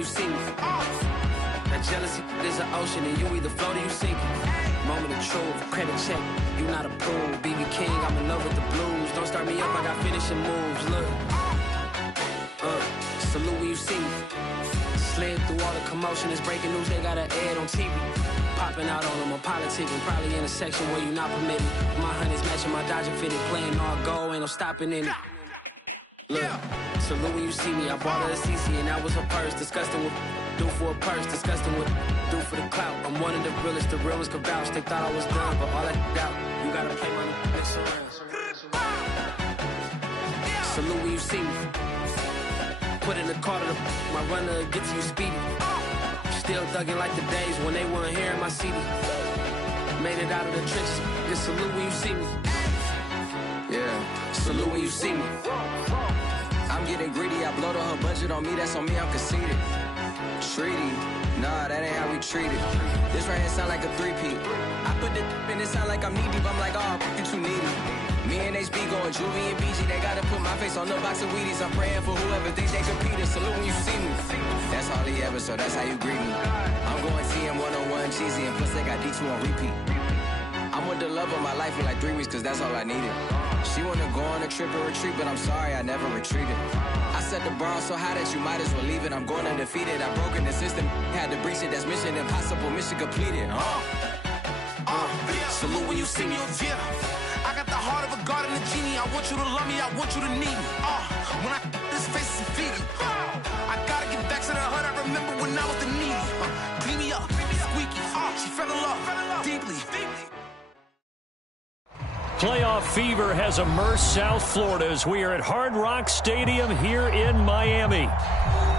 you see me. That jealousy is an ocean, and you either float or you sink. Moment of truth, credit check, you not approved. BB King, I'm in love with the blues. Don't start me up, I got finishing moves. Look, salute when you see me. Slid through all the commotion, it's breaking news, they got an ad on TV. Popping out on them, I'm politicking, probably in a section where you not permitted. My honey's matching my Dodger fitted, playing all go, ain't no stopping in it. Look, salute when you see me, I bought her a CC and that was her purse. Disgusting with do for a purse, disgusting with do for the clout. I'm one of the realest could vouch. They thought I was done, but all I doubt, you gotta play my mix around. Salute when you see me. Put in the car to my runner, get to you speedy. Still thugging like the days when they weren't hearing my CD. Made it out of the trenches. Just salute when you see me. Yeah, salute when you see me. I'm getting greedy, I blowed on her budget on me, that's on me, I'm conceited. Treaty, nah, that ain't how we treat it. This right here sound like a three-peat. I put the in it sound like I'm knee-deep, I'm like, oh, you too needy. Me and HB going Juvie and BG, they gotta put my face on the box of Wheaties. I'm praying for whoever thinks they competing. Salute when you see me. That's all he ever, so that's how you greet me. I'm going TM 101 cheesy, and plus they got D2 on repeat. I'm with the love of my life for like 3 weeks, cause that's all I needed. She wanna go on a trip and retreat, but I'm sorry, I never retreated. I set the bar so high that you might as well leave it. I'm going undefeated, I've broken the system, had to breach it, that's mission impossible, mission completed. Salute when you see me, yeah. I got the heart of a god and a genie. I want you to love me, I want you to need me. When I this face is feedy. I gotta get back to the hood, I remember when I was the needy. Clean me up, squeaky, she fell in love, deeply. Playoff fever has immersed South Florida as we are at Hard Rock Stadium here in Miami.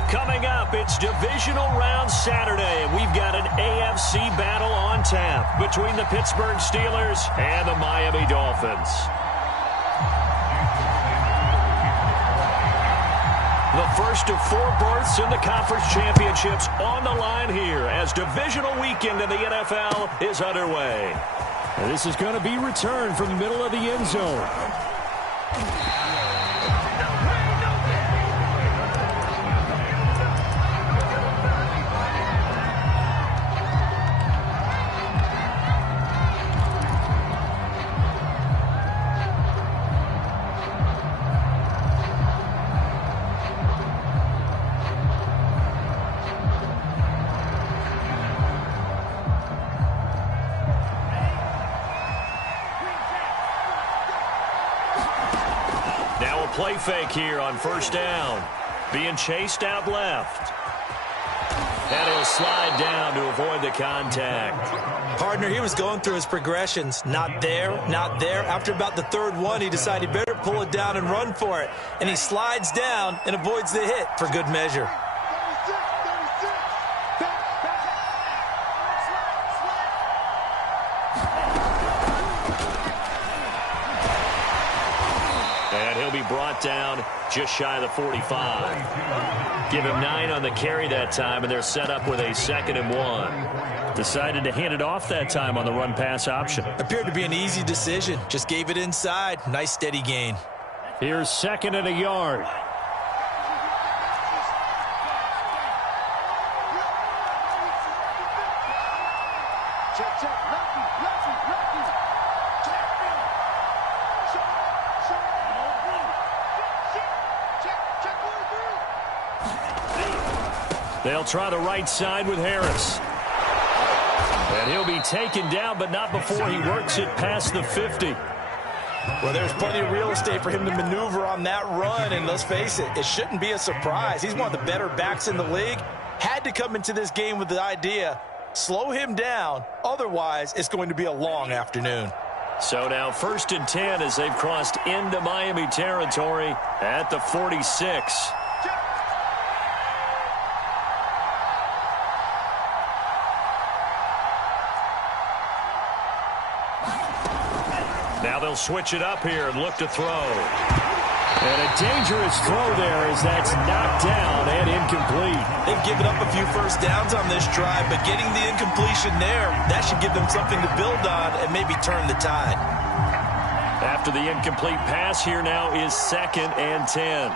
Coming up, it's Divisional Round Saturday, and we've got an AFC battle on tap between the Pittsburgh Steelers and the Miami Dolphins. The first of 4 berths in the conference championships on the line here as divisional weekend in the NFL is underway. This is going to be returned from the middle of the end zone. Play fake here on first down. Being chased out left. And he'll slide down to avoid the contact. Partner, he was going through his progressions. Not there, not there. After about the third one, he decided he better pull it down and run for it. And he slides down and avoids the hit for good measure. Brought down just shy of the 45. Give him 9 on the carry that time, and they're set up with a 2nd and 1. Decided to hand it off that time on the run-pass option. Appeared to be an easy decision. Just gave it inside. Nice steady gain. Here's 2nd and a yard. They'll try the right side with Harris. And he'll be taken down, but not before he works it past the 50. Well, there's plenty of real estate for him to maneuver on that run, and let's face it, it shouldn't be a surprise. He's one of the better backs in the league. Had to come into this game with the idea, slow him down, otherwise it's going to be a long afternoon. So now 1st and 10 as they've crossed into Miami territory at the 46. Now they'll switch it up here and look to throw. And a dangerous throw there as that's knocked down and incomplete. They've given up a few first downs on this drive, but getting the incompletion there, that should give them something to build on and maybe turn the tide. After the incomplete pass, here now is 2nd and 10.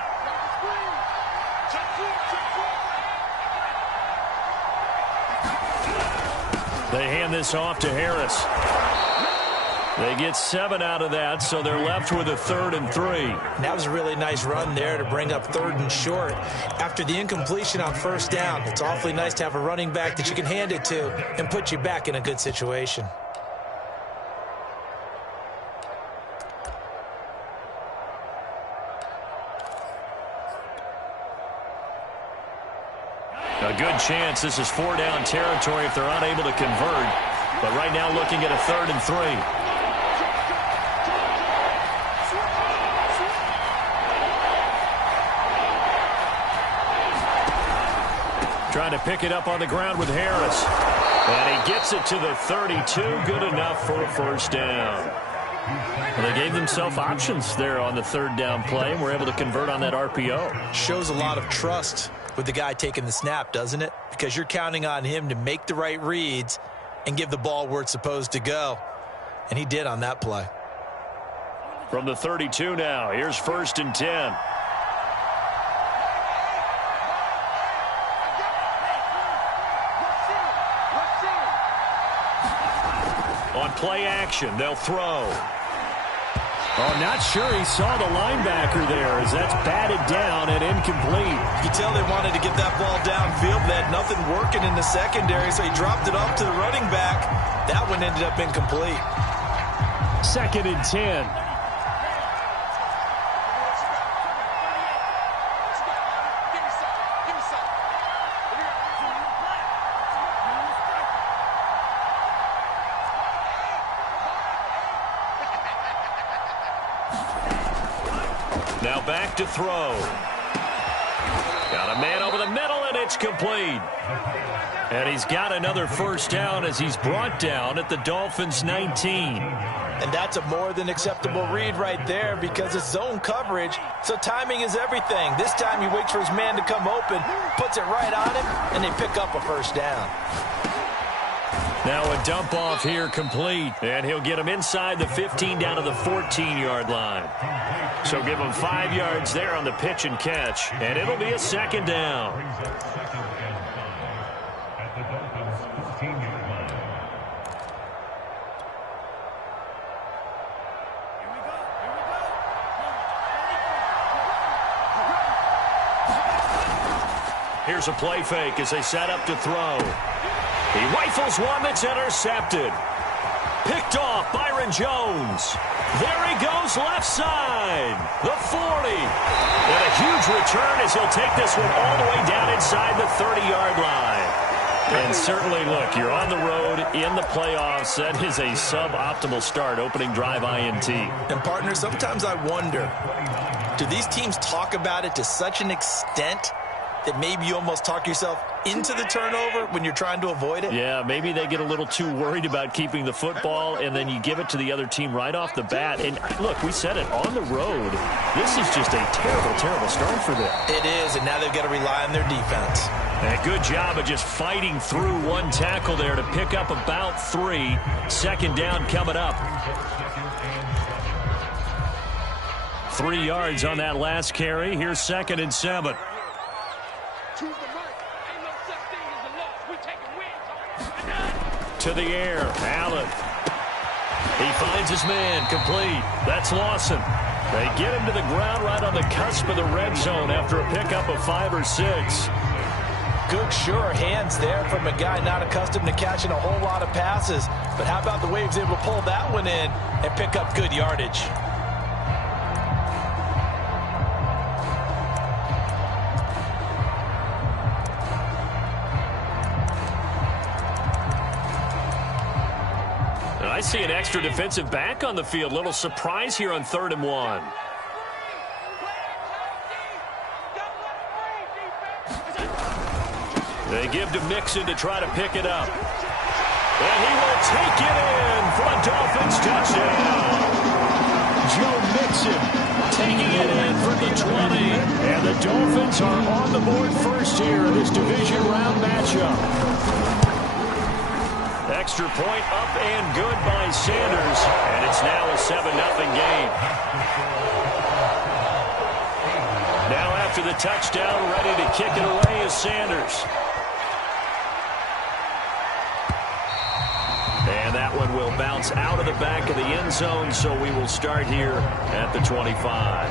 They hand this off to Harris. They get 7 out of that, so they're left with a 3rd and 3. That was a really nice run there to bring up 3rd and short. After the incompletion on 1st down, it's awfully nice to have a running back that you can hand it to and put you back in a good situation. A good chance this is 4-down territory if they're unable to convert. But right now looking at a 3rd and 3. Trying to pick it up on the ground with Harris. And he gets it to the 32. Good enough for a 1st down. Well, they gave themselves options there on the 3rd down play and were able to convert on that RPO. Shows a lot of trust with the guy taking the snap, doesn't it? Because you're counting on him to make the right reads and give the ball where it's supposed to go. And he did on that play. From the 32 now, here's 1st and 10. On play action, they'll throw. Oh, not sure he saw the linebacker there as that's batted down and incomplete. You can tell they wanted to get that ball downfield. They had nothing working in the secondary, so he dropped it off to the running back. That one ended up incomplete. 2nd and 10. Now back to throw. Got a man over the middle, and it's complete. And he's got another 1st down as he's brought down at the Dolphins' 19. And that's a more than acceptable read right there because it's zone coverage, so timing is everything. This time he waits for his man to come open, puts it right on him, and they pick up a 1st down. Now a dump off here complete, and he'll get him inside the 15 down to the 14-yard line. So give him 5 yards there on the pitch and catch, and it'll be a 2nd down. Here's a play fake as they set up to throw. He rifles one that's intercepted. Picked off Byron Jones. There he goes left side. The 40. And a huge return as he'll take this one all the way down inside the 30-yard line. And certainly, look, you're on the road in the playoffs. That is a suboptimal start, opening drive INT. And, partner, sometimes I wonder, do these teams talk about it to such an extent that maybe you almost talk yourself into the turnover when you're trying to avoid it? Yeah, maybe they get a little too worried about keeping the football, and then you give it to the other team right off the bat. And, look, we said it, on the road, this is just a terrible, terrible start for them. It is, and now they've got to rely on their defense. And a good job of just fighting through one tackle there to pick up about 3. 2nd down coming up. 3 yards on that last carry. Here's 2nd and 7. To the air, Allen. He finds his man, complete. That's Lawson. They get him to the ground right on the cusp of the red zone after a pickup of 5 or 6. Good, sure hands there from a guy not accustomed to catching a whole lot of passes. But how about the way he was able to pull that one in and pick up good yardage? I see an extra defensive back on the field. Little surprise here on 3rd and 1. They give to Mixon to try to pick it up. And he will take it in for a Dolphins touchdown. Joe Mixon taking it in from the 20. And the Dolphins are on the board first here in this division round matchup. Extra point up and good by Sanders, and it's now a 7-0 game. Now after the touchdown, ready to kick it away is Sanders. And that one will bounce out of the back of the end zone, so we will start here at the 25.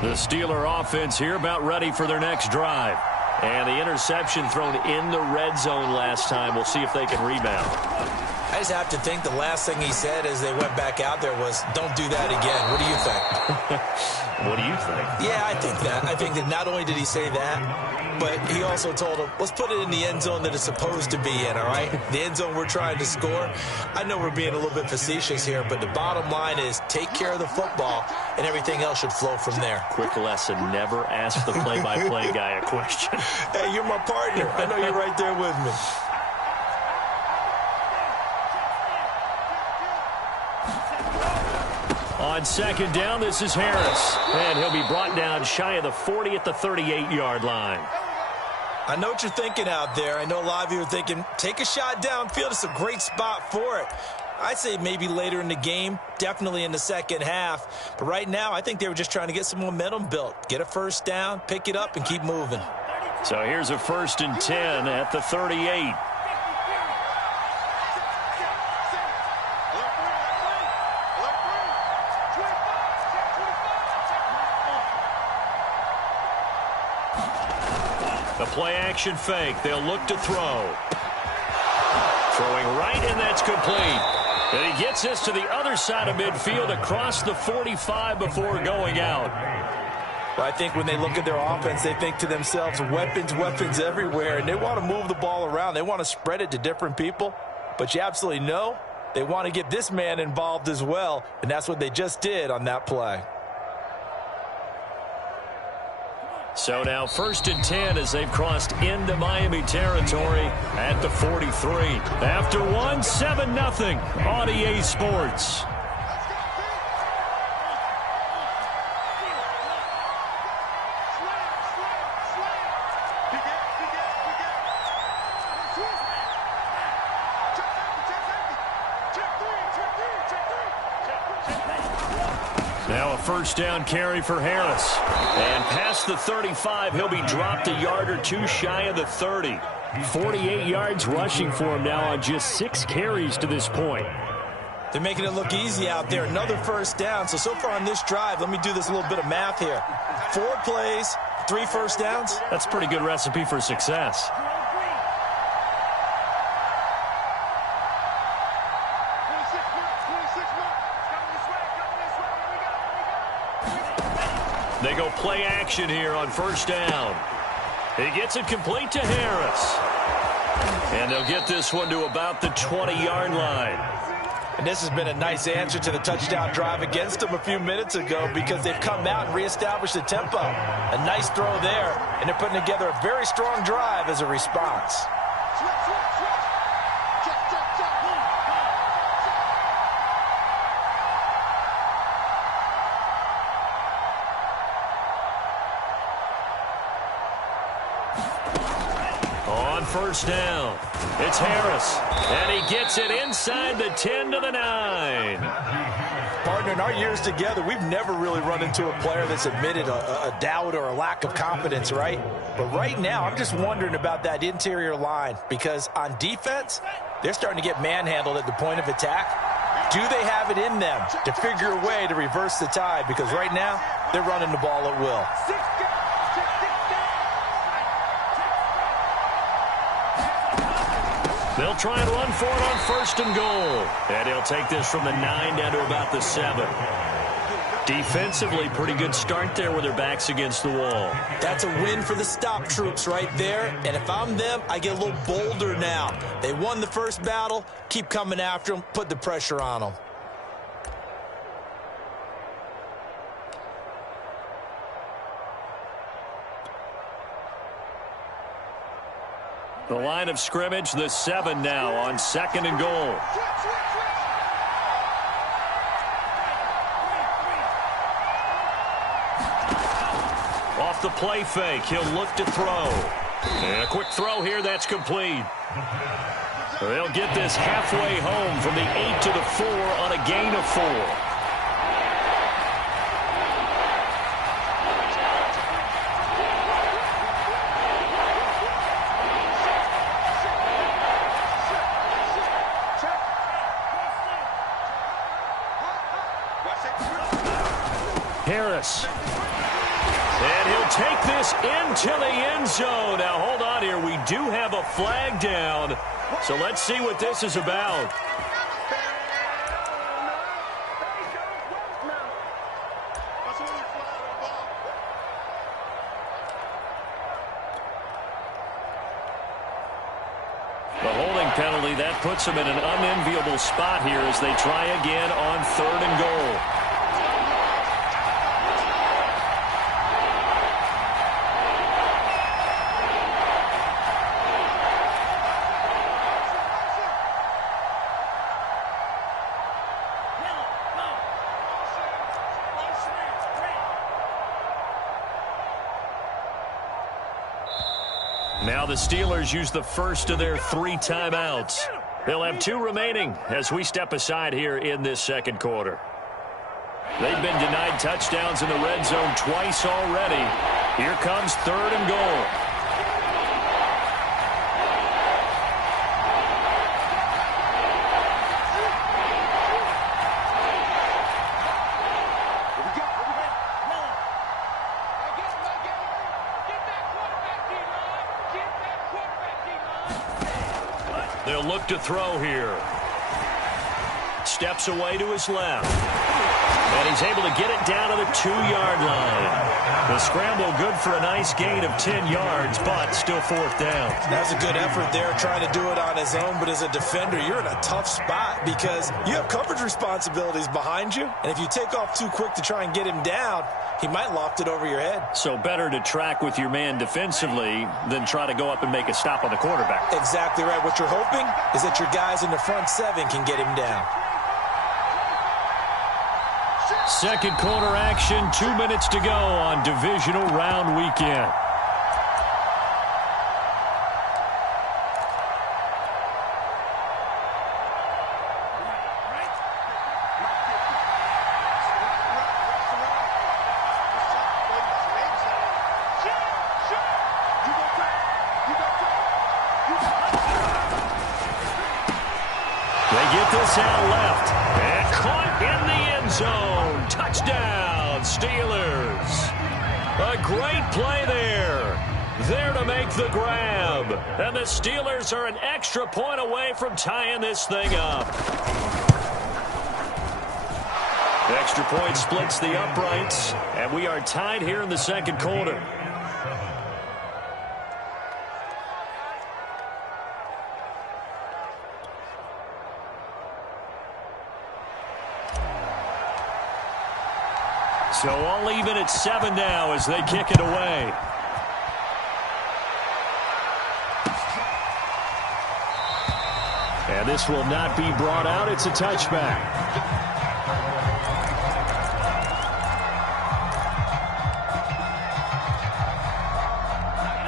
The Steeler offense here about ready for their next drive. And the interception thrown in the red zone last time. We'll see if they can rebound. I just have to think the last thing he said as they went back out there was, don't do that again. What do you think? What do you think? Yeah, I think that. I think that not only did he say that, but he also told him, let's put it in the end zone that it's supposed to be in, all right? The end zone we're trying to score. I know we're being a little bit facetious here, but the bottom line is take care of the football, and everything else should flow from there. Quick lesson, never ask the play-by-play guy a question. Hey, you're my partner. I know you're right there with me. On second down, this is Harris. And he'll be brought down shy of the 40 at the 38-yard line. I know what you're thinking out there. I know a lot of you are thinking, take a shot downfield. It's a great spot for it. I'd say maybe later in the game, definitely in the second half. But right now, I think they were just trying to get some momentum built. Get a first down, pick it up, and keep moving. So here's a 1st and 10 at the 38. The play-action fake. They'll look to throw. Throwing right, and that's complete. And he gets this to the other side of midfield across the 45 before going out. Well, I think when they look at their offense, they think to themselves, weapons, weapons everywhere, and they want to move the ball around. They want to spread it to different people. But you absolutely know they want to get this man involved as well, and that's what they just did on that play. So now 1st and 10 as they've crossed into Miami territory at the 43. After 7-0 on EA Sports. Now a 1st down carry for Harris. And past the 35, he'll be dropped a yard or two shy of the 30. 48 yards rushing for him now on just 6 carries to this point. They're making it look easy out there. Another 1st down. So far on this drive, let me do this little bit of math here. 4 plays, 3 1st downs. That's a pretty good recipe for success. They go play action here on 1st down. He gets it complete to Harris. And they'll get this one to about the 20-yard line. And this has been a nice answer to the touchdown drive against them a few minutes ago because they've come out and reestablished the tempo. A nice throw there, and they're putting together a very strong drive as a response. On 1st down, it's Harris, and he gets it inside the 10 to the 9. Partner, in our years together, we've never really run into a player that's admitted a doubt or a lack of confidence, right? But right now, I'm just wondering about that interior line because on defense, they're starting to get manhandled at the point of attack. Do they have it in them to figure a way to reverse the tide? Because right now, they're running the ball at will. They'll try and run for it on 1st and goal. And he'll take this from the 9 down to about the 7. Defensively, pretty good start there with their backs against the wall. That's a win for the stop troops right there. And if I'm them, I get a little bolder now. They won the first battle. Keep coming after them. Put the pressure on them. The line of scrimmage, the 7 now on 2nd and goal. Off the play fake, he'll look to throw. And a quick throw here, that's complete. They'll get this halfway home from the 8 to the 4 on a gain of 4. Harris. And he'll take this into the end zone. Now, hold on here. We do have a flag down. So let's see what this is about. The holding penalty, that puts them in an unenviable spot here as they try again on 3rd and goal. Now the Steelers use the first of their 3 timeouts. They'll have 2 remaining as we step aside here in this second quarter. They've been denied touchdowns in the red zone twice already. Here comes 3rd and goal. They'll look to throw here. Steps away to his left. And he's able to get it down to the 2-yard line. The scramble good for a nice gain of 10 yards, but still 4th down. That's a good effort there, trying to do it on his own. But as a defender, you're in a tough spot because you have coverage responsibilities behind you. And if you take off too quick to try and get him down, he might loft it over your head. So better to track with your man defensively than try to go up and make a stop on the quarterback. Exactly right. What you're hoping is that your guys in the front 7 can get him down. Second quarter action, 2 minutes to go on divisional round weekend. They get this out left and caught in the end zone. Touchdown, Steelers. A great play there. There to make the grab. And the Steelers are an extra point away from tying this thing up. The extra point splits the uprights, and we are tied here in the second quarter. So all even at 7 now as they kick it away. And this will not be brought out. It's a touchback.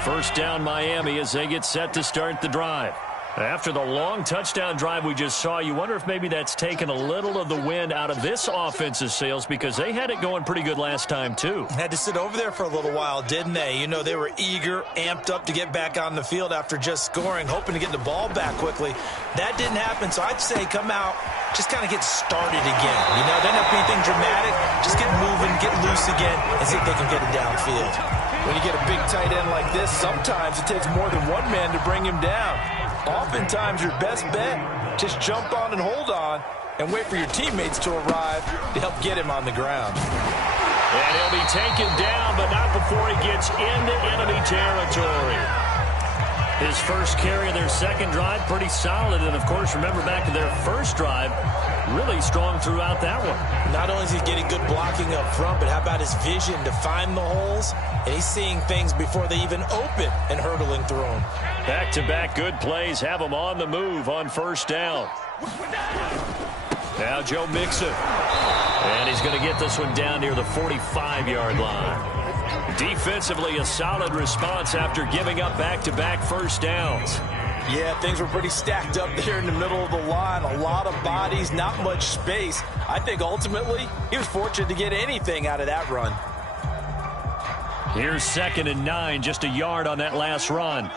First down Miami as they get set to start the drive. After the long touchdown drive we just saw, you wonder if maybe that's taken a little of the wind out of this offensive sails because they had it going pretty good last time too. Had to sit over there for a little while, didn't they? You know, they were eager, amped up to get back on the field after just scoring, hoping to get the ball back quickly. That didn't happen, so I'd say come out, just kind of get started again. You know, doesn't have to be anything dramatic. Just get moving, get loose again, and see if they can get it downfield. When you get a big tight end like this, sometimes it takes more than one man to bring him down. Oftentimes, your best bet, just jump on and hold on and wait for your teammates to arrive to help get him on the ground. And he'll be taken down, but not before he gets into enemy territory. His first carry of their second drive, pretty solid. And, of course, remember back to their first drive, really strong throughout that one. Not only is he getting good blocking up front, but how about his vision to find the holes? And he's seeing things before they even open and hurtling through them. Back-to-back good plays have him on the move on first down. Now Joe Mixon. And he's going to get this one down near the 45-yard line. Defensively, a solid response after giving up back-to-back first downs. Yeah, things were pretty stacked up there in the middle of the line. A lot of bodies, not much space. I think ultimately he was fortunate to get anything out of that run. Here's 2nd and 9, just a yard on that last run.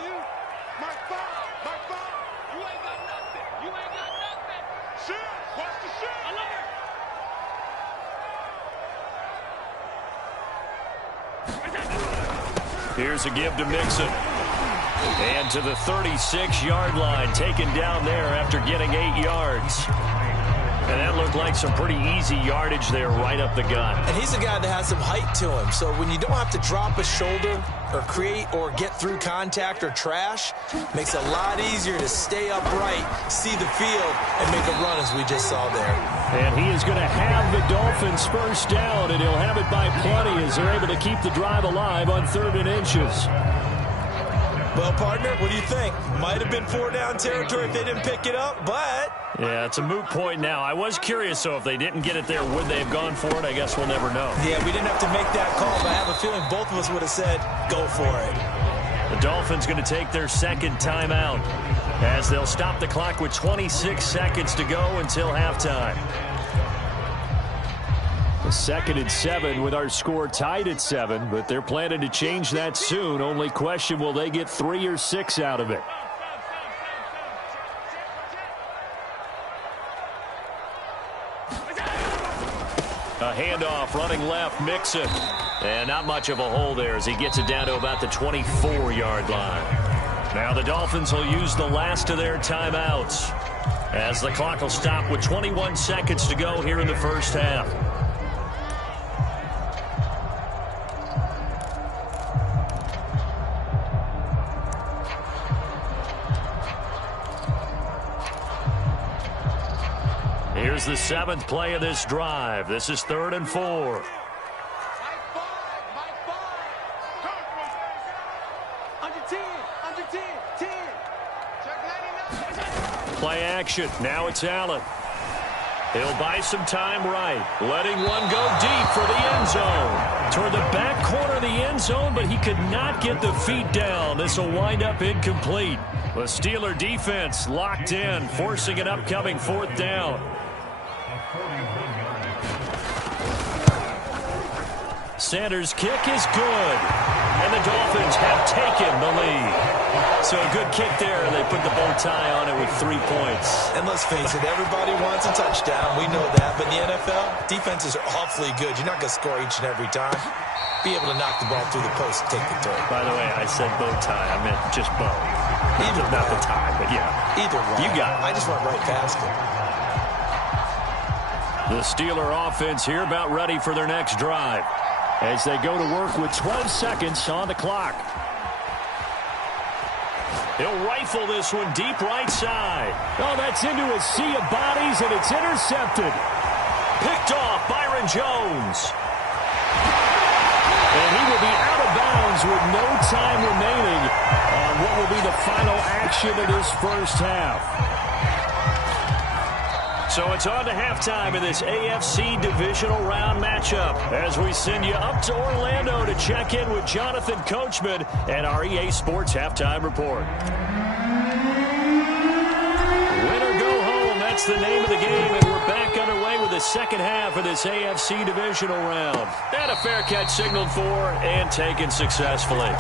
Here's a give to Mixon. And to the 36-yard line, taken down there after getting 8 yards. And that looked like some pretty easy yardage there right up the gut. And he's a guy that has some height to him. So when you don't have to drop a shoulder or create or get through contact or trash, makes it a lot easier to stay upright, see the field, and make a run as we just saw there. And he is going to have the Dolphins first down, and he'll have it by plenty as they're able to keep the drive alive on 3rd and inches. Well, partner, what do you think? Might have been 4-down territory if they didn't pick it up, but... Yeah, it's a moot point now. I was curious, though, if they didn't get it there, would they have gone for it? I guess we'll never know. Yeah, we didn't have to make that call, but I have a feeling both of us would have said, go for it. The Dolphins going to take their 2nd timeout as they'll stop the clock with 26 seconds to go until halftime. The 2nd and 7 with our score tied at 7, but they're planning to change that soon. Only question, will they get 3 or 6 out of it? A handoff running left, Mixon. And not much of a hole there as he gets it down to about the 24-yard line. Now the Dolphins will use the last of their timeouts as the clock will stop with 21 seconds to go here in the first half. Here's the 7th play of this drive. This is 3rd and 4. Play action. Now it's Allen. He'll buy some time right. Letting one go deep for the end zone. Toward the back corner of the end zone, but he could not get the feet down. This will wind up incomplete. The Steeler defense locked in, forcing an upcoming 4th down. Sanders' kick is good. And the Dolphins have taken the lead. So a good kick there. They put the bow tie on it with 3 points. And let's face it, everybody wants a touchdown. We know that. But in the NFL, defenses are awfully good. You're not going to score each and every time. Be able to knock the ball through the post and take the throw. By the way, I said bow tie. I meant just bow. Either not the tie, but yeah. Either way. You got it. I just went right past it. The Steeler offense here about ready for their next drive as they go to work with 12 seconds on the clock. He'll rifle this one deep right side. Oh, that's into a sea of bodies, and it's intercepted. Picked off Byron Jones. And he will be out of bounds with no time remaining on what will be the final action of this first half. So it's on to halftime in this AFC divisional round matchup as we send you up to Orlando to check in with Jonathan Coachman and our EA Sports Halftime Report. Win or go home, that's the name of the game, and we're back underway with the second half of this AFC divisional round. And a fair catch signaled for and taken successfully.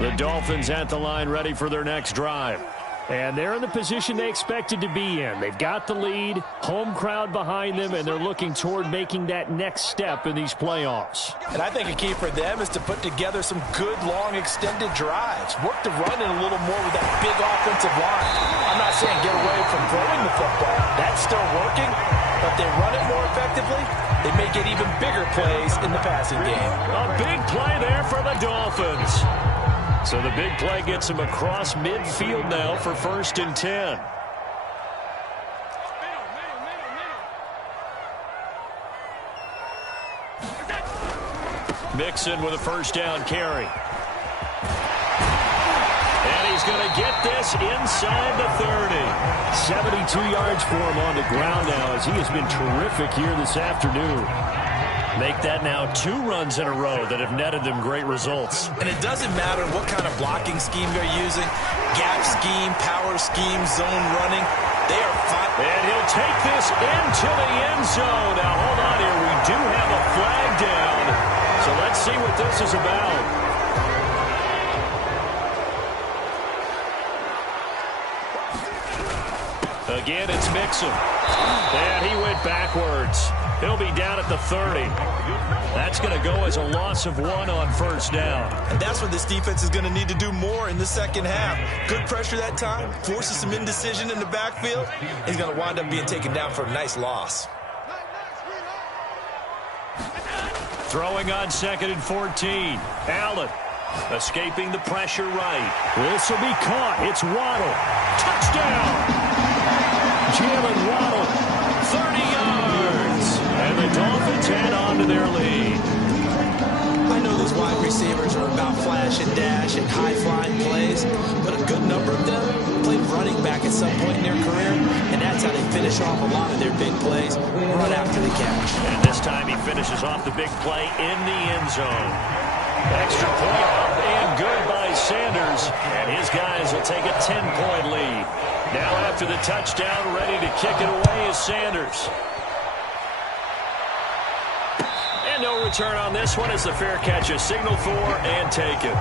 The Dolphins at the line ready for their next drive. And they're in the position they expected to be in. They've got the lead, home crowd behind them, and they're looking toward making that next step in these playoffs. And I think a key for them is to put together some good, long, extended drives. Work to run it a little more with that big offensive line. I'm not saying get away from throwing the football. That's still working. But they run it more effectively, they may get even bigger plays in the passing game. A big play there for the Dolphins. So the big play gets him across midfield now for 1st and 10. Mixon with a first down carry. And he's going to get this inside the 30. 72 yards for him on the ground now as he has been terrific here this afternoon. Make that now 2 runs in a row that have netted them great results. And it doesn't matter what kind of blocking scheme they're using. Gap scheme, power scheme, zone running. They are fine. And he'll take this into the end zone. Now, hold on here. We do have a flag down. So let's see what this is about. Again, it's Mixon. And he went backwards. He'll be down at the 30. That's going to go as a loss of 1 on first down. And that's what this defense is going to need to do more in the second half. Good pressure that time, forces some indecision in the backfield. He's going to wind up being taken down for a nice loss. Throwing on 2nd and 14. Allen escaping the pressure right. This will be caught. It's Waddle. Touchdown! Jalen Waddle, 30 yards. And the Dolphins head on to their lead. I know those wide receivers are about flash and dash and high-flying plays, but a good number of them played running back at some point in their career, and that's how they finish off a lot of their big plays, run after the catch. And this time he finishes off the big play in the end zone. Extra point up and good by Sanders, and his guys will take a 10-point lead. Now after the touchdown, ready to kick it away is Sanders. And no return on this one as the fair catch is signaled for and taken.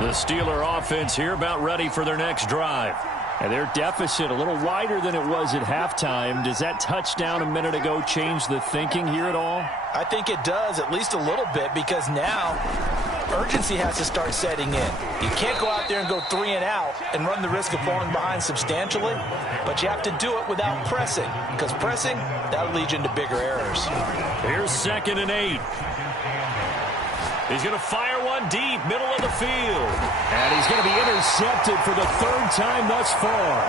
The Steeler offense here about ready for their next drive. And their deficit a little wider than it was at halftime. Does that touchdown a minute ago change the thinking here at all? I think it does, at least a little bit, because now urgency has to start setting in. You can't go out there and go 3 and out and run the risk of falling behind substantially, but you have to do it without pressing, because pressing, that'll lead you into bigger errors. Here's 2nd and 8. He's going to fire one deep, middle of the field. And he's going to be intercepted for the 3rd time thus far.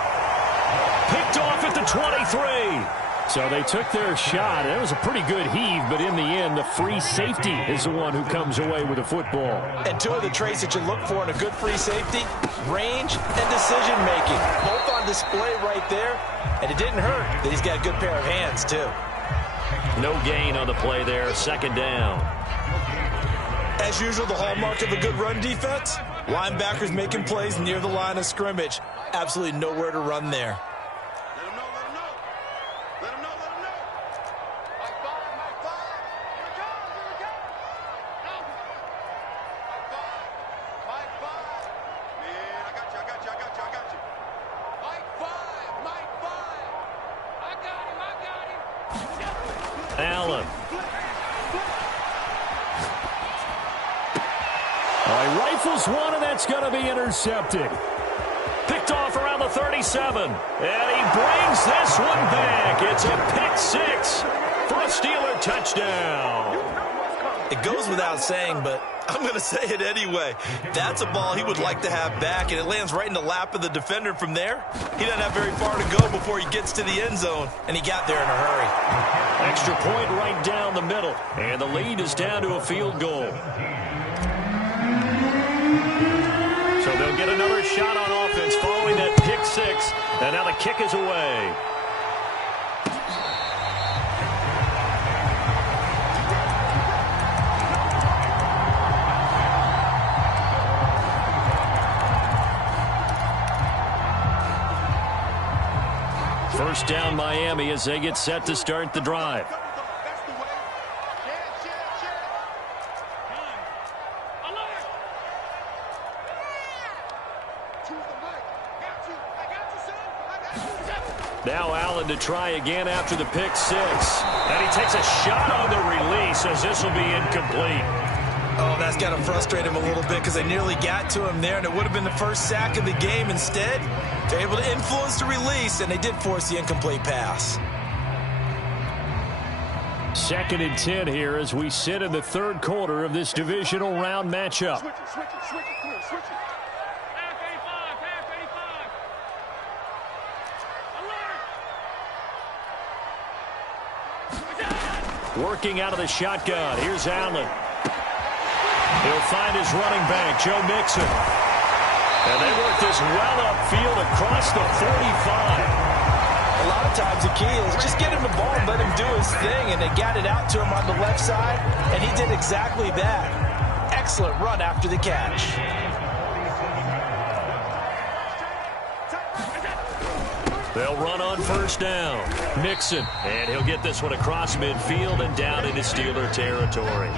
Picked off at the 23. So they took their shot. It was a pretty good heave, but in the end, the free safety is the one who comes away with the football. And 2 of the traits that you look for in a good free safety, range and decision-making. Both on display right there. And it didn't hurt that he's got a good pair of hands, too. No gain on the play there. 2nd down. As usual, the hallmark of a good run defense, linebackers making plays near the line of scrimmage. Absolutely nowhere to run there. Let him know, let him know. Let him know, let him know. Mike 5, Mike 5. Here it comes, here it comes. Mike 5, Mike 5. Man, I got you, I got you, I got you, I got you. Mike 5, Mike 5. I got him, I got him. Allen. Rifles one, and that's going to be intercepted. Picked off around the 37. And he brings this one back. It's a pick 6 for a Steeler touchdown. It goes without saying, but I'm going to say it anyway. That's a ball he would like to have back, and it lands right in the lap of the defender from there. He doesn't have very far to go before he gets to the end zone, and he got there in a hurry. Extra point right down the middle, and the lead is down to a field goal. So they'll get another shot on offense following that pick 6, and now the kick is away. First down Miami as they get set to start the drive. Now Allen to try again after the pick 6. And he takes a shot on the release as this will be incomplete. Oh, that's got to frustrate him a little bit because they nearly got to him there, and it would have been the first sack of the game. Instead, they're able to influence the release, and they did force the incomplete pass. 2nd and 10 here as we sit in the 3rd quarter of this divisional round matchup. Switch it, switch it, switch it, switch it. Half 85, half Working out of the shotgun. Here's Allen. He'll find his running back, Joe Mixon. And they work this well upfield across the 45. A lot of times the key is just get him the ball and let him do his thing, and they got it out to him on the left side, and he did exactly that. Excellent run after the catch. They'll run on first down. Mixon, and he'll get this one across midfield and down into Steeler territory.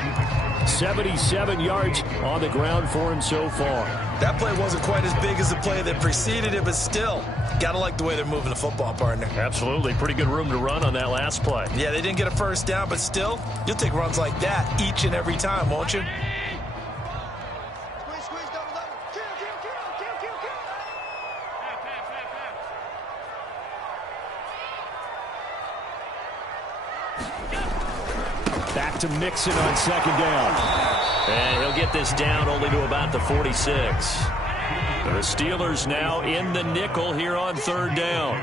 77 yards on the ground for him so far. That play wasn't quite as big as the play that preceded it, but still, gotta like the way they're moving the football, partner. Absolutely. Pretty good room to run on that last play. Yeah, they didn't get a first down, but still, you'll take runs like that each and every time, won't you? Back to Mixon on second down. And he'll get this down only to about the 46. The Steelers now in the nickel here on third down.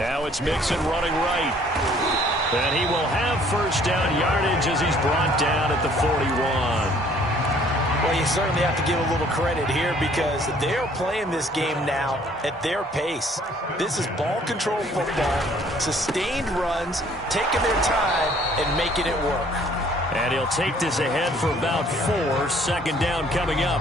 Now it's Mixon running right. And he will have first down yardage as he's brought down at the 41. Well, you certainly have to give a little credit here because they're playing this game now at their pace. This is ball control football, sustained runs, taking their time and making it work. And he'll take this ahead for about 4. Second down coming up.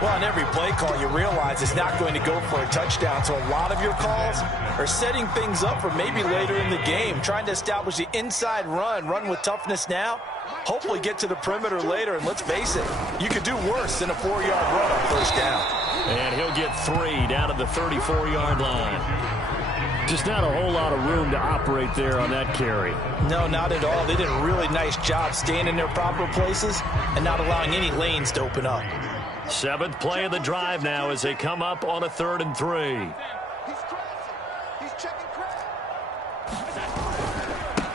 Well, on every play call, you realize it's not going to go for a touchdown. So a lot of your calls are setting things up for maybe later in the game, trying to establish the inside run with toughness now, hopefully get to the perimeter later. And let's face it, you could do worse than a 4-yard run on first down. And he'll get 3 down at the 34-yard line. Just not a whole lot of room to operate there on that carry. No, not at all. They did a really nice job staying in their proper places and not allowing any lanes to open up. 7th play of the drive now as they come up on a 3rd and 3.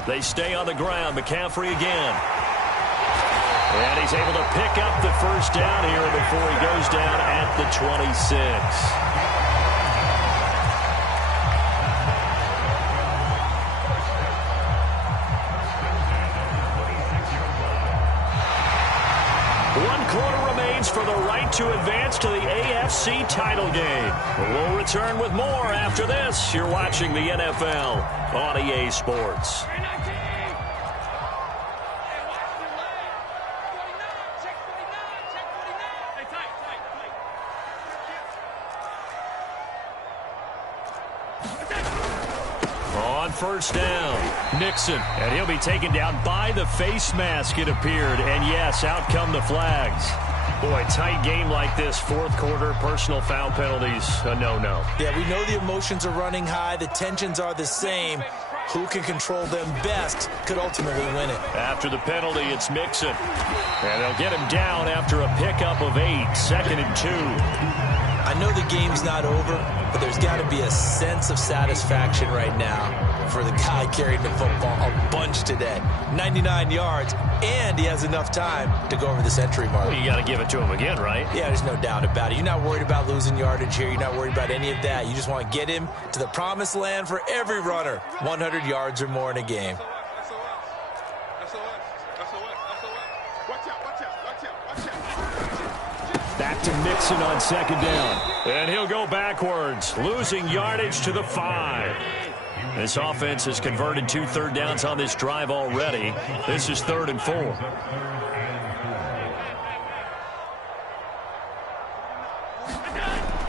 They stay on the ground. McCaffrey again. And he's able to pick up the first down here before he goes down at the 26. For the right to advance to the AFC title game. We'll return with more after this. You're watching the NFL on EA Sports. On first down, Mixon, and he'll be taken down by the face mask, it appeared. And yes, out come the flags. Boy, tight game like this, 4th quarter, personal foul penalties, a no-no. Yeah, we know the emotions are running high. The tensions are the same. Who can control them best could ultimately win it. After the penalty, it's Mixon. And they'll get him down after a pickup of 8, 2nd and 2. I know the game's not over, but there's got to be a sense of satisfaction right now for the guy carrying the football a bunch today. 99 yards, and he has enough time to go over the century mark. Well, you got to give it to him again, right? Yeah, there's no doubt about it. You're not worried about losing yardage here. You're not worried about any of that. You just want to get him to the promised land for every runner, 100 yards or more in a game. Back to Mixon on second down. And he'll go backwards, losing yardage to the 5. This offense has converted 2 third downs on this drive already. This is 3rd and 4.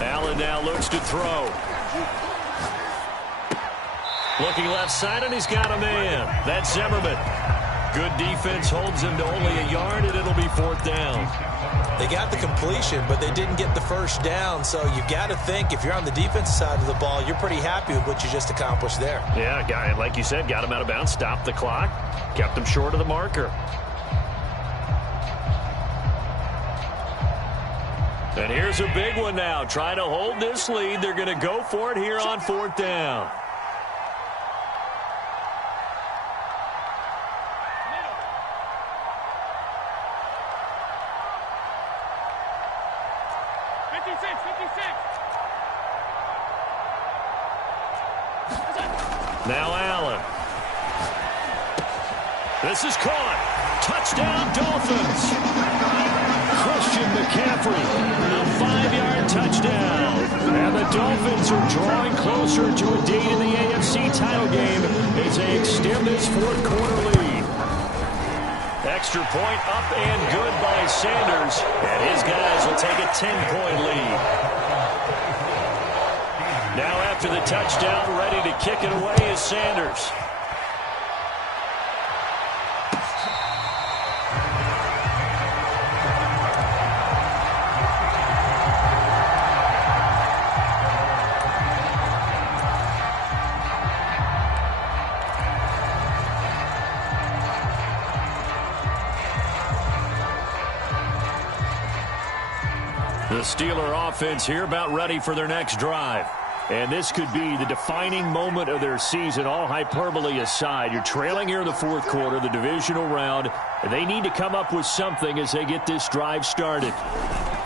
Allen now looks to throw. Looking left side, and he's got a man. That's Zimmerman. Good defense holds him to only a yard, and it'll be 4th down. They got the completion, but they didn't get the first down. So you've got to think, if you're on the defensive side of the ball, you're pretty happy with what you just accomplished there. Yeah, guy, like you said, got him out of bounds, stopped the clock, kept him short of the marker. And here's a big one now. Trying to hold this lead. They're going to go for it here on 4th down. Now Allen. This is caught. Touchdown, Dolphins. Christian McCaffrey, a 5-yard touchdown. And the Dolphins are drawing closer to a date in the AFC title game as they extend this fourth-quarter lead. Extra point up and good by Sanders, and his guys will take a 10-point lead. Now after the touchdown, ready to kick it away is Sanders. The Steeler offense here about ready for their next drive. And this could be the defining moment of their season, all hyperbole aside. You're trailing here in the fourth quarter, the divisional round, and they need to come up with something as they get this drive started.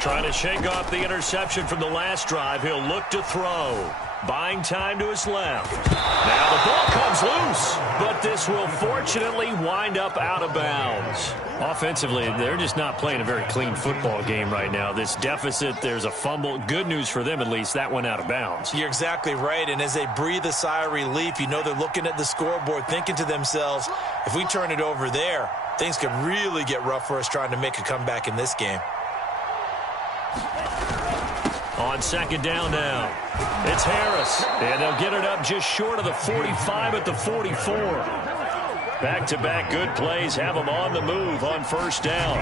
Trying to shake off the interception from the last drive. He'll look to throw. Buying time to his left. Now the ball comes loose, but this will fortunately wind up out of bounds. Offensively, they're just not playing a very clean football game right now. This deficit, there's a fumble. Good news for them, at least. That went out of bounds. You're exactly right, and as they breathe a sigh of relief, you know they're looking at the scoreboard thinking to themselves, if we turn it over there, things could really get rough for us trying to make a comeback in this game. On second down now, it's Harris, and they'll get it up just short of the 45 at the 44. Back-to-back good plays have them on the move on first down.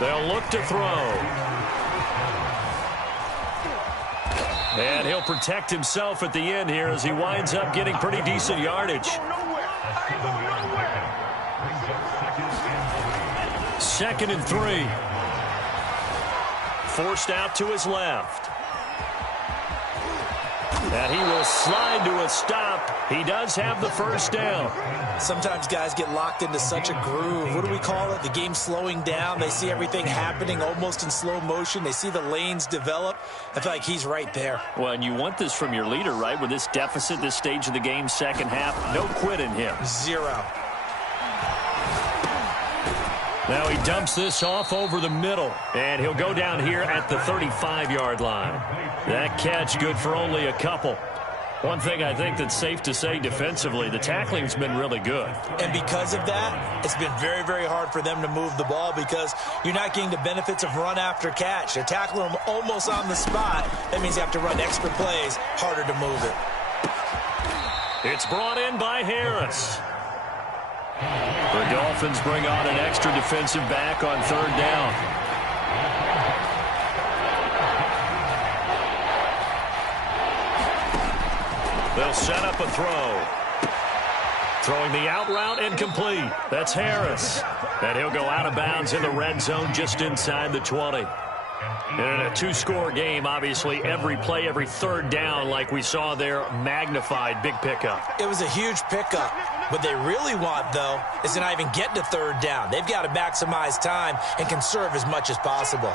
They'll look to throw. And he'll protect himself at the end here as he winds up getting pretty decent yardage. Second and 3. Forced out to his left. And he will slide to a stop. He does have the first down. Sometimes guys get locked into such a groove. What do we call it? The game slowing down. They see everything happening almost in slow motion. They see the lanes develop. I feel like he's right there. Well, and you want this from your leader, right? With this deficit, this stage of the game, second half, no quit in him. Zero. Now he dumps this off over the middle, and he'll go down here at the 35-yard line. That catch good for only a couple. One thing I think that's safe to say defensively, the tackling's been really good. And because of that, it's been very, very hard for them to move the ball because you're not getting the benefits of run after catch. They're tackling them almost on the spot. That means you have to run extra plays, harder to move it. It's brought in by Harris. The Dolphins bring on an extra defensive back on third down. They'll set up a throw. Throwing the out route incomplete. That's Harris. And he'll go out of bounds in the red zone just inside the 20. And in a two-score game, obviously, every play, every third down, like we saw there, magnified, big pickup. It was a huge pickup. What they really want, though, is to not even get to third down. They've got to maximize time and conserve as much as possible.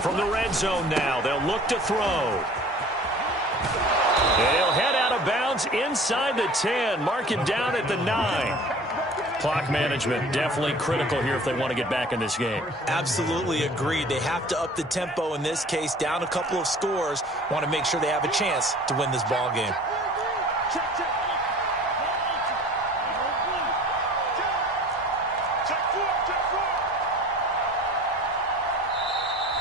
From the red zone now, they'll look to throw. And he'll head out of bounds inside the 10, mark him down at the 9. Clock management definitely critical here if they want to get back in this game. Absolutely agreed. They have to up the tempo in this case, down a couple of scores. Want to make sure they have a chance to win this ball game.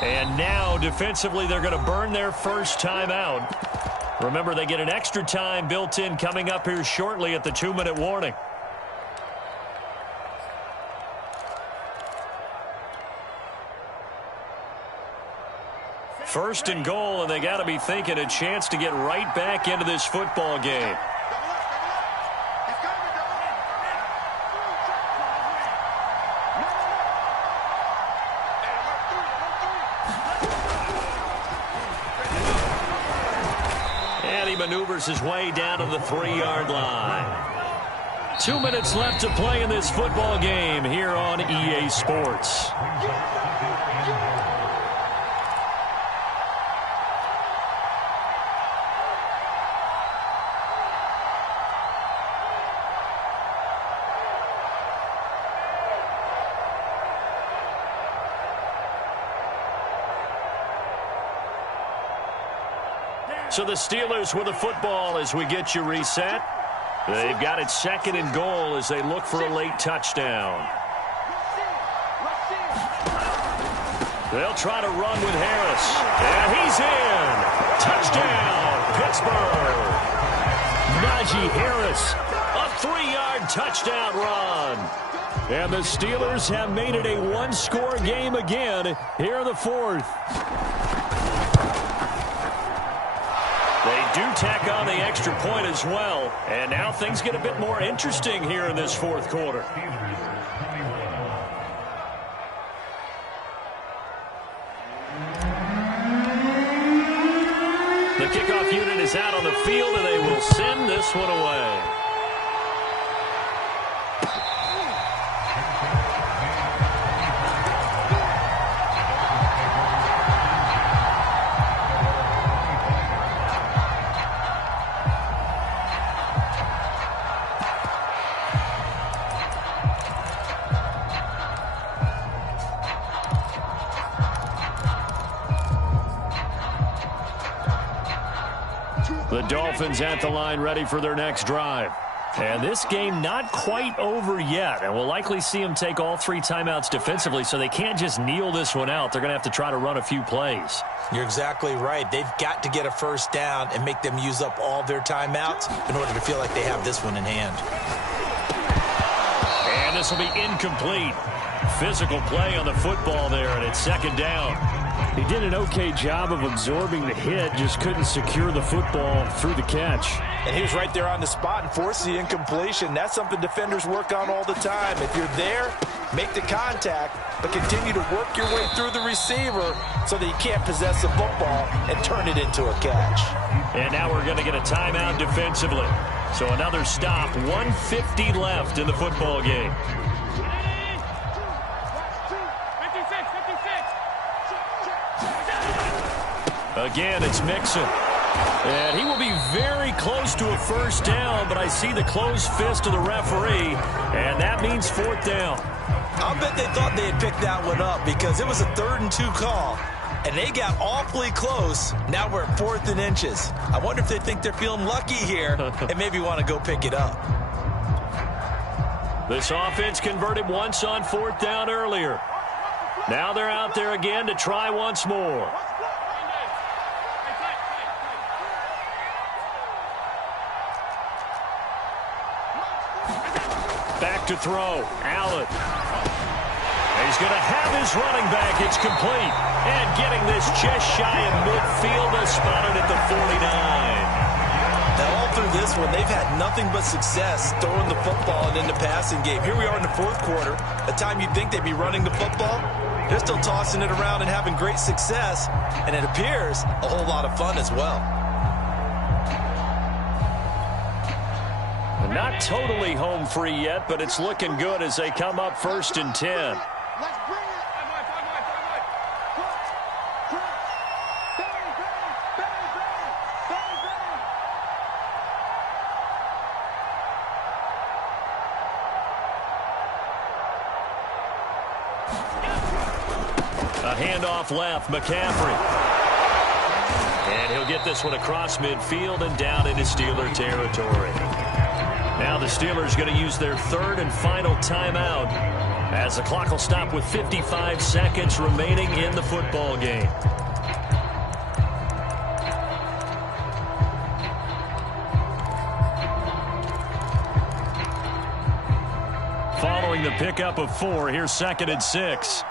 And now, defensively, they're going to burn their first timeout. Remember, they get an extra time built in coming up here shortly at the 2-minute warning. First and goal, and they got to be thinking a chance to get right back into this football game. And he maneuvers his way down to the 3-yard line. 2 minutes left to play in this football game here on EA Sports. So the Steelers with the football as we get you reset. They've got it 2nd and goal as they look for a late touchdown. They'll try to run with Harris. And he's in. Touchdown, Pittsburgh. Najee Harris, a 3-yard touchdown run. And the Steelers have made it a one-score game again here in the 4th. They do tack on the extra point as well. And now things get a bit more interesting here in this 4th quarter. The kickoff unit is out on the field, and they will send this one away. The Dolphins at the line ready for their next drive. And this game not quite over yet. And we'll likely see them take all 3 timeouts defensively, so they can't just kneel this one out. They're going to have to try to run a few plays. You're exactly right. They've got to get a first down and make them use up all their timeouts in order to feel like they have this one in hand. And this will be incomplete. Physical play on the football there, and it's 2nd down. He did an okay job of absorbing the hit, just couldn't secure the football through the catch. And he was right there on the spot and forced the incompletion. That's something defenders work on all the time. If you're there, make the contact, but continue to work your way through the receiver so that you can't possess the football and turn it into a catch. And now we're going to get a timeout defensively. So another stop, 1:50 left in the football game. Again, it's Mixon. And he will be very close to a first down, but I see the closed fist of the referee, and that means 4th down. I'll bet they thought they had picked that one up because it was a 3rd and 2 call, and they got awfully close. Now we're at 4th and inches. I wonder if they think they're feeling lucky here and maybe want to go pick it up. This offense converted once on 4th down earlier. Now they're out there again to try once more. Back to throw. Allen. He's going to have his running back. It's complete. And getting this just shy of midfield, spotted at the 49. Now, all through this one, they've had nothing but success throwing the football and in the passing game. Here we are in the 4th quarter. A time you'd think they'd be running the football. They're still tossing it around and having great success. And it appears a whole lot of fun as well. Not totally home free yet, but it's looking good as they come up 1st and 10. A handoff left, McCaffrey. And he'll get this one across midfield and down into Steeler territory. Now the Steelers going to use their 3rd and final timeout as the clock will stop with 55 seconds remaining in the football game. Following the pickup of 4, here's 2nd and 6.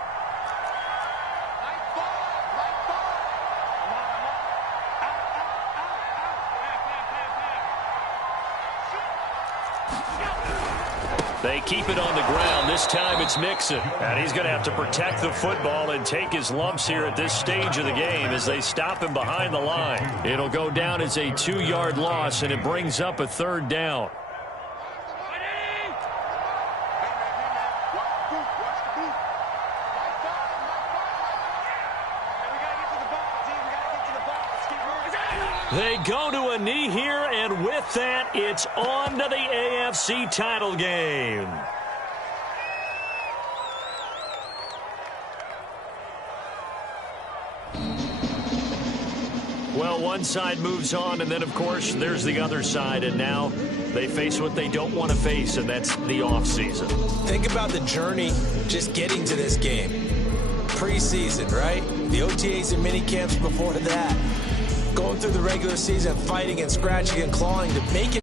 They keep it on the ground. This time it's Mixon. And he's going to have to protect the football and take his lumps here at this stage of the game as they stop him behind the line. It'll go down as a 2-yard loss, and it brings up a 3rd down. They go to a knee here, and with that, it's on to the AFC title game. Well, one side moves on, and then, of course, there's the other side, and now they face what they don't want to face, and that's the offseason. Think about the journey just getting to this game. Preseason, right? The OTAs and mini camps before that. Going through the regular season, fighting and scratching and clawing to make it